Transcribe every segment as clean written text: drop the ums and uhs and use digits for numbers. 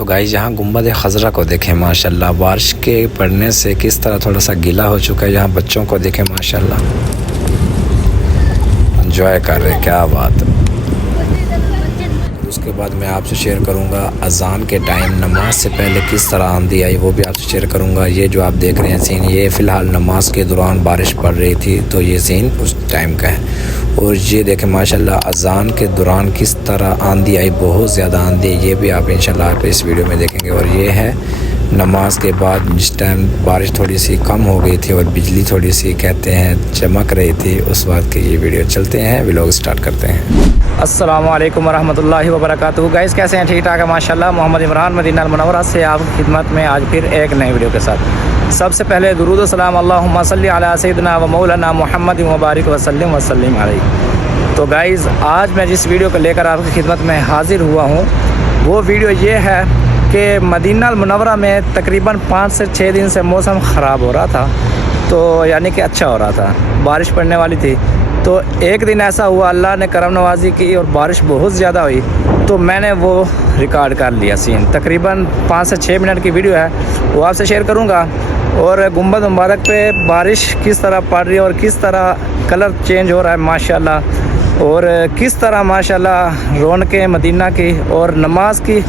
तो गाइस यहाँ गुंबद खजरा को देखें माशाल्लाह, बारिश के पड़ने से किस तरह थोड़ा सा गीला हो चुका है। यहाँ बच्चों को देखें माशाल्लाह एंजॉय कर रहे हैं, क्या बात है। उसके बाद मैं आपसे शेयर करूंगा अज़ान के टाइम नमाज से पहले किस तरह आंधी आई, वो भी आपसे शेयर करूंगा। ये जो आप देख रहे हैं सीन, ये फ़िलहाल नमाज के दौरान बारिश पड़ रही थी, तो ये सीन उस टाइम का है। और ये देखें माशाल्लाह अज़ान के दौरान किस तरह आंधी आई, बहुत ज़्यादा आंधी, ये भी आप इंशाल्लाह आप इस वीडियो में देखेंगे। और ये है नमाज के बाद जिस टाइम बारिश थोड़ी सी कम हो गई थी और बिजली थोड़ी सी कहते हैं चमक रही थी, उस वक्त की ये वीडियो। चलते हैं व्लॉग स्टार्ट करते हैं। अस्सलामु अलैकुम वरहमतुल्लाहि वबरकातुहू। गाइस कैसे हैं? ठीक ठाक है माशाल्लाह। मोहम्मद इमरान मदीना मुनव्वरा से आपकी खिदमत में आज फिर एक नए वीडियो के साथ। सबसे पहले दुरूद सलाम अल्लाहुम्मा सल्ली अला सय्यिदिना व मौलाना मुहम्मद व बारिक वसल्लिम वसल्लिम अलैहि। तो गाइस आज मैं जिस वीडियो को लेकर आपकी खिदमत में हाज़िर हुआ हूँ वो वीडियो ये है कि मदीना मुनव्वरा में तकरीबन 5 से 6 दिन से मौसम ख़राब हो रहा था, तो यानी कि अच्छा हो रहा था, बारिश पड़ने वाली थी। तो एक दिन ऐसा हुआ, अल्लाह ने करम नवाजी की और बारिश बहुत ज़्यादा हुई, तो मैंने वो रिकॉर्ड कर लिया सीन। तकरीबन 5 से 6 मिनट की वीडियो है, वो आपसे शेयर करूँगा। और गुंबद मुबारक पे बारिश किस तरह पड़ रही है और किस तरह कलर चेंज हो रहा है माशाल्लाह, और किस तरह माशाल्लाह रौनकें मदीना की और नमाज की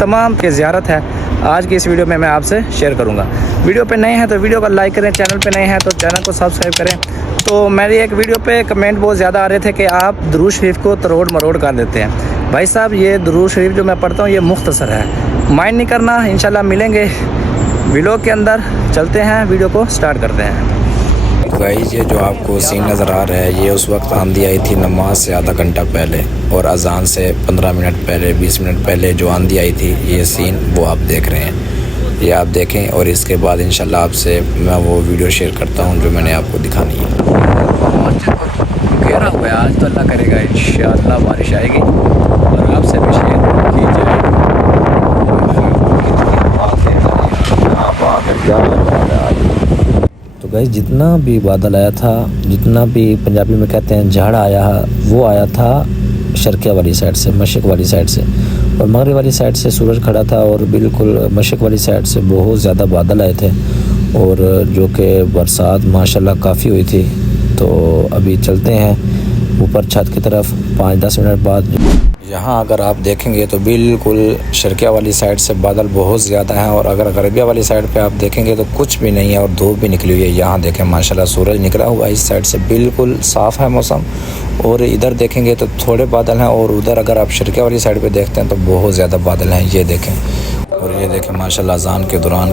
तमाम की ज़ियारत है, आज की इस वीडियो में मैं आपसे शेयर करूंगा। वीडियो पे नए हैं तो वीडियो को लाइक करें, चैनल पे नए हैं तो चैनल को सब्सक्राइब करें। तो मेरी एक वीडियो पे कमेंट बहुत ज़्यादा आ रहे थे कि आप दुरूद शरीफ को तरोड़ मरोड़ कर देते हैं। भाई साहब, ये दुरूद शरीफ जो मैं पढ़ता हूँ ये मुख्तसर है, माइंड नहीं करना। इंशाल्लाह मिलेंगे व्लॉग के अंदर। चलते हैं, वीडियो को स्टार्ट करते हैं। तो गाइस ये जो आपको सीन नज़र आ रहा है, ये उस वक्त आंधी आई थी नमाज से आधा घंटा पहले, और अज़ान से 15 मिनट पहले 20 मिनट पहले जो आंधी आई थी, ये सीन वो आप देख रहे हैं, ये आप देखें। और इसके बाद इंशाल्लाह आपसे मैं वो वीडियो शेयर करता हूँ जो मैंने आपको दिखानी है। घेरा हुआ है आज, तो अल्लाह करेगा इंशाल्लाह बारिश आएगी और आपसे भी शेयर की जाएगी। तो गाइस जितना भी बादल आया था, जितना भी पंजाबी में कहते हैं झाड़ आया, वो आया था शर्किया वाली साइड से, मशरक़ वाली साइड से, और मगरिब वाली साइड से सूरज खड़ा था, और बिल्कुल मशरक़ वाली साइड से बहुत ज़्यादा बादल आए थे, और जो कि बरसात माशाल्लाह काफ़ी हुई थी। तो अभी चलते हैं ऊपर छत की तरफ 5-10 मिनट बाद। यहाँ अगर आप देखेंगे तो बिल्कुल शर्किया वाली साइड से बादल बहुत ज़्यादा हैं, और अगर गरबिया वाली साइड पे आप देखेंगे तो कुछ भी नहीं है और धूप भी निकली हुई है। यहाँ देखें माशाल्लाह सूरज निकला हुआ है, इस साइड से बिल्कुल साफ़ है मौसम, और इधर देखेंगे तो थोड़े बादल हैं, और उधर अगर आप शर्किया वाली साइड पे देखते हैं तो बहुत ज़्यादा बादल हैं, ये देखें। और ये देखें माशाल्लाह अज़ान के दौरान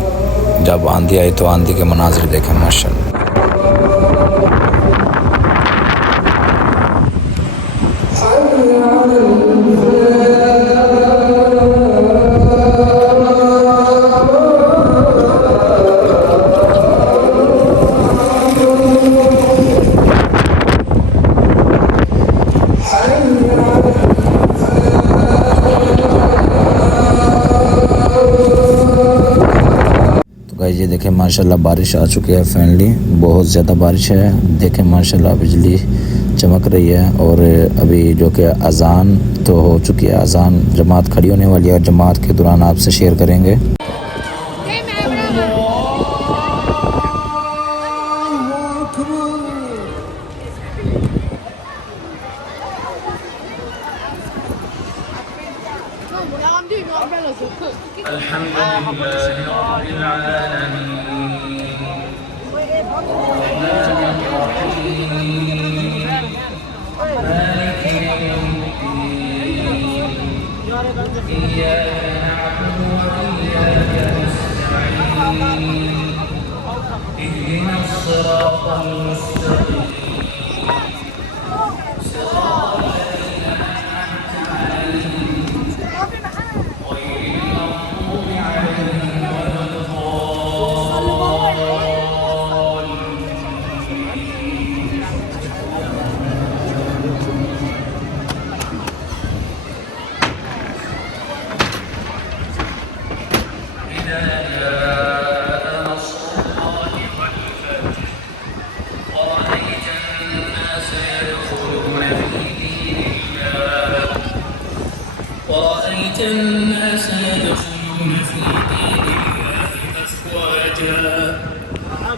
जब आंधी आई तो आंधी के मनाजिर देखें माशाल्लाह। ये देखें माशाल्लाह बारिश आ चुकी है, फाइनली बहुत ज़्यादा बारिश है। देखें माशाल्लाह बिजली चमक रही है, और अभी जो कि अज़ान तो हो चुकी है, अज़ान जमात खड़ी होने वाली है, और जमात के दौरान आपसे शेयर करेंगे।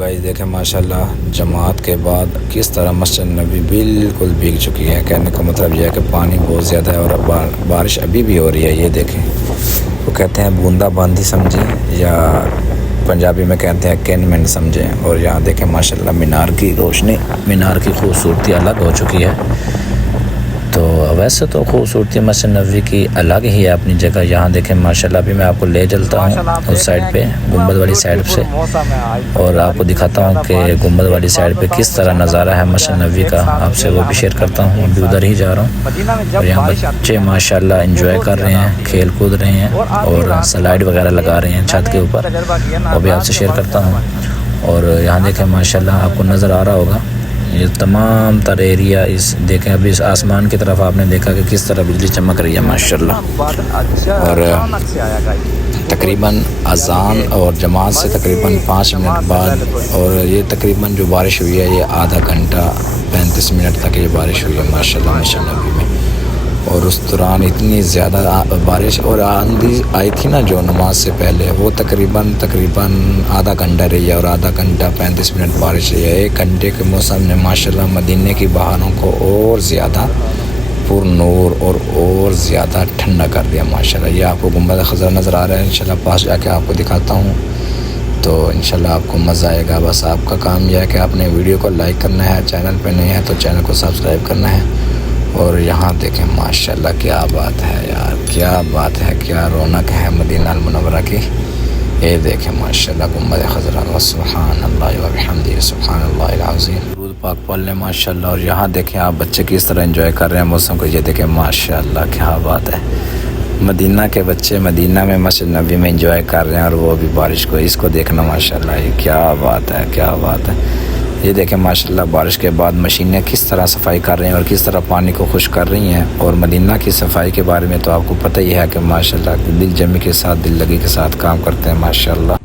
गाइस देखें माशाल्लाह जमात के बाद किस तरह मस्जिद नबी बिल्कुल भीग चुकी है। कहने का मतलब यह है कि पानी बहुत ज़्यादा है और बारिश अभी भी हो रही है। ये देखें, वो कहते हैं बूंदाबांदी समझें या पंजाबी में कहते हैं कैनमेंट समझें। और यहाँ देखें माशाल्लाह मीनार की रोशनी, मीनार की खूबसूरती अलग हो चुकी है। तो वैसे तो खूबसूरती मस्जिद नबवी की अलग ही है अपनी जगह। यहाँ देखें माशाल्लाह अभी मैं आपको ले चलता हूँ उस साइड पे, गुंबद वाली साइड से, और आपको दिखाता हूँ कि गुंबद वाली साइड पे किस तरह नज़ारा है मस्जिद नबवी का। आपसे वो भी शेयर करता हूँ। अभी उधर ही जा रहा हूँ और यहाँ बच्चे माशाल्लाह एंजॉय कर रहे हैं, खेल कूद रहे हैं और स्लाइड वगैरह लगा रहे हैं छत के ऊपर। वो भी आपसे शेयर करता हूँ। और यहाँ देखें माशाल्लाह आपको नज़र आ रहा होगा ये तमाम तर एरिया। इस देखें अभी इस आसमान की तरफ आपने देखा कि किस तरह बिजली चमक रही है माशाल्लाह। और तकरीबन अज़ान और जमात से तकरीबन 5 मिनट बाद, और ये तकरीबन जो बारिश हुई है ये आधा घंटा 35 मिनट तक ये बारिश हुई है माशाल्लाह मस्जिद नबवी में। और उस दौरान इतनी ज़्यादा बारिश और आंधी आई थी ना जो नमाज से पहले, वो तकरीबन आधा घंटा रही है और आधा घंटा 35 मिनट बारिश रही है। 1 घंटे के मौसम ने माशाल्लाह मदीने की बहारों को और ज़्यादा पुरनूर और ज़्यादा ठंडा कर दिया माशाल्लाह। ये आपको गुंबद खज़रा नज़र आ रहा है, इंशाल्लाह पास जाके आपको दिखाता हूँ तो इंशाल्लाह आपको मज़ा आएगा। बस आपका काम यह है कि आपने वीडियो को लाइक करना है, चैनल पे नहीं है तो चैनल को सब्सक्राइब करना है। और यहाँ देखें माशाल्लाह क्या बात है यार, क्या बात है, क्या रौनक है मदीना मुनव्वरा की। ये देखें माशाल्लाह गुंबद खज़रा, सुब्हानल्लाह व बिहम्दिही सुब्हानल्लाहिल अज़ीम। दुरूद पाक पढ़ लें माशाल्लाह। और यहाँ देखें आप बच्चे किस तरह एंजॉय कर रहे हैं मौसम को। ये देखें माशाल्लाह क्या बात है, मदीना के बच्चे मदीना में मस्जिद नबी में एंजॉय कर रहे हैं और वो भी बारिश को। इसको देखना माशाल्लाह, ये क्या बात है, क्या बात है। ये देखें माशाल्लाह बारिश के बाद मशीनें किस तरह सफाई कर रही हैं और किस तरह पानी को खुश कर रही हैं। और मदीना की सफाई के बारे में तो आपको पता ही है कि माशाल्लाह दिल जमी के साथ, दिल लगी के साथ काम करते हैं माशाल्लाह।